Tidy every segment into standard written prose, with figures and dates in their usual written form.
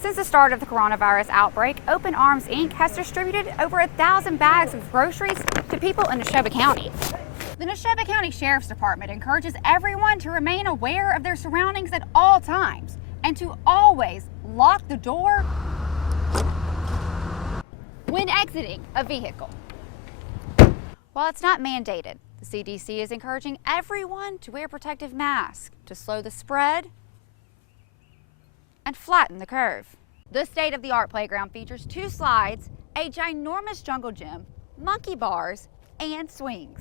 Since the start of the coronavirus outbreak, Open Arms Inc. has distributed over 1,000 bags of groceries to people in Neshoba County. The Neshoba County Sheriff's Department encourages everyone to remain aware of their surroundings at all times and to always lock the door when exiting a vehicle. While it's not mandated, the CDC is encouraging everyone to wear protective masks to slow the spread and flatten the curve. The state-of-the-art playground features 2 slides, a ginormous jungle gym, monkey bars, and swings.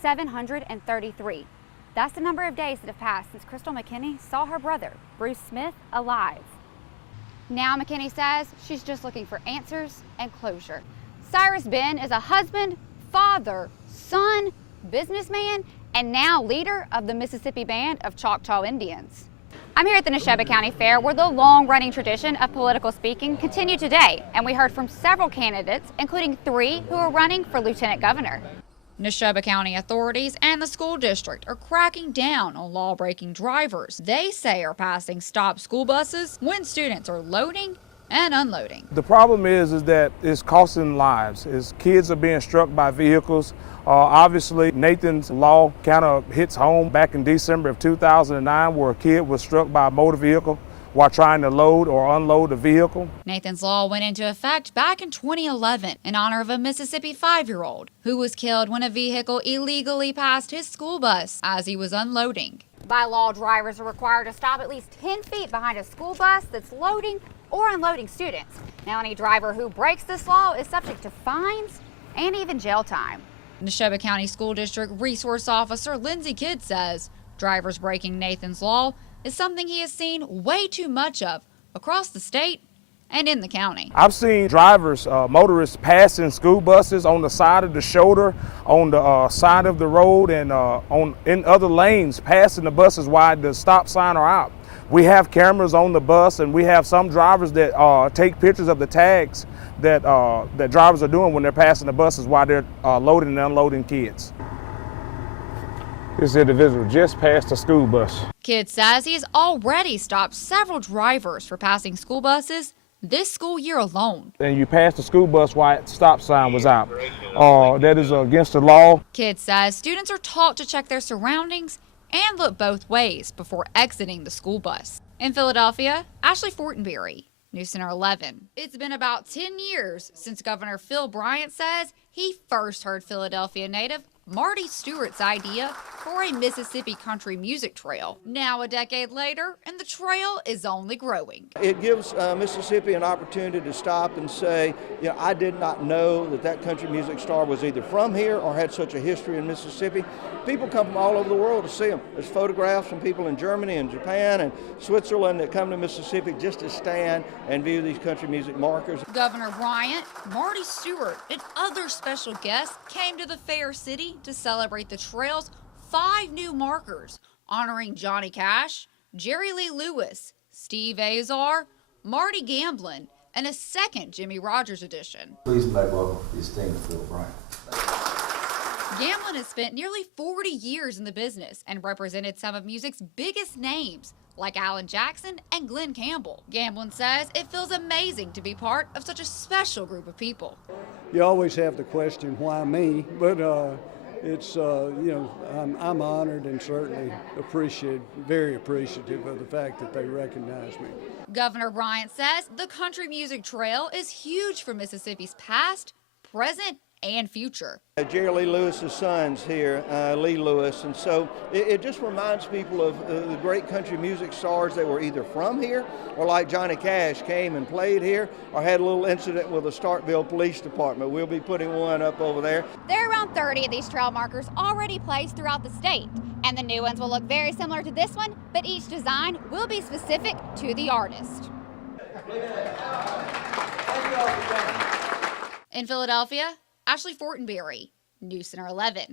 733. That's the number of days that have passed since Crystal McKinney saw her brother, Bruce Smith, alive. Now McKinney says she's just looking for answers and closure. Cyrus Ben is a husband, father, son, businessman, and now leader of the Mississippi Band of Choctaw Indians. I'm here at the Neshoba County Fair, where the long-running tradition of political speaking continued today, and we heard from several candidates, including 3 who are running for lieutenant governor. Neshoba County authorities and the school district are cracking down on law-breaking drivers they say are passing stop school buses when students are loading and unloading. The problem is that it's costing lives. Kids are being struck by vehicles. Obviously, Nathan's law kind of hits home back in December of 2009, where a kid was struck by a motor vehicle while trying to load or unload a vehicle. Nathan's law went into effect back in 2011 in honor of a Mississippi 5-year-old who was killed when a vehicle illegally passed his school bus as he was unloading. By law, drivers are required to stop at least 10 feet behind a school bus that's loading or unloading students. Now, any driver who breaks this law is subject to fines and even jail time. Neshoba County School District Resource Officer Lindsey Kidd says drivers breaking Nathan's law is something he has seen way too much of across the state and in the county. I've seen drivers, motorists passing school buses on the side of the shoulder, on the side of the road, and in other lanes, passing the buses while the stop sign are out. We have cameras on the bus, and we have some drivers that take pictures of the tags that drivers are doing when they're passing the buses while they're loading and unloading kids. This individual just passed a school bus. Kidd says he's already stopped several drivers for passing school buses this school year alone. And you passed the school bus while the stop sign was out. That is against the law. Kidd says students are taught to check their surroundings and look both ways before exiting the school bus. In Philadelphia, Ashleigh Fortenberry, News Center 11. It's been about 10 years since Governor Phil Bryant says he first heard Philadelphia native Marty Stewart's idea for a Mississippi country music trail. Now a decade later, and the trail is only growing. It gives Mississippi an opportunity to stop and say, I did not know that country music star was either from here or had such a history in Mississippi. People come from all over the world to see them. There's photographs from people in Germany and Japan and Switzerland that come to Mississippi just to stand and view these country music markers. Governor Bryant, Marty Stewart, and other special guests came to the Fair City to celebrate the trail's 5 new markers honoring Johnny Cash, Jerry Lee Lewis, Steve Azar, Marty Gamblin, and a second Jimmy Rogers edition. Please make welcome the esteemed Phil Bryant. Gamblin has spent nearly 40 years in the business and represented some of music's biggest names like Alan Jackson and Glenn Campbell. Gamblin says it feels amazing to be part of such a special group of people. You always have the question, why me? But it's, I'm honored and certainly very appreciative of the fact that they recognize me. Governor Bryant says the Country Music Trail is huge for Mississippi's past, present, and future. Jerry Lee Lewis's son's here, Lee Lewis, and so it just reminds people of the great country music stars that were either from here or like Johnny Cash came and played here or had a little incident with the Starkville Police Department. We'll be putting one up over there. There are around 30 of these trail markers already placed throughout the state, and the new ones will look very similar to this one, but each design will be specific to the artist. In Philadelphia, Ashleigh Fortenberry, News Center 11.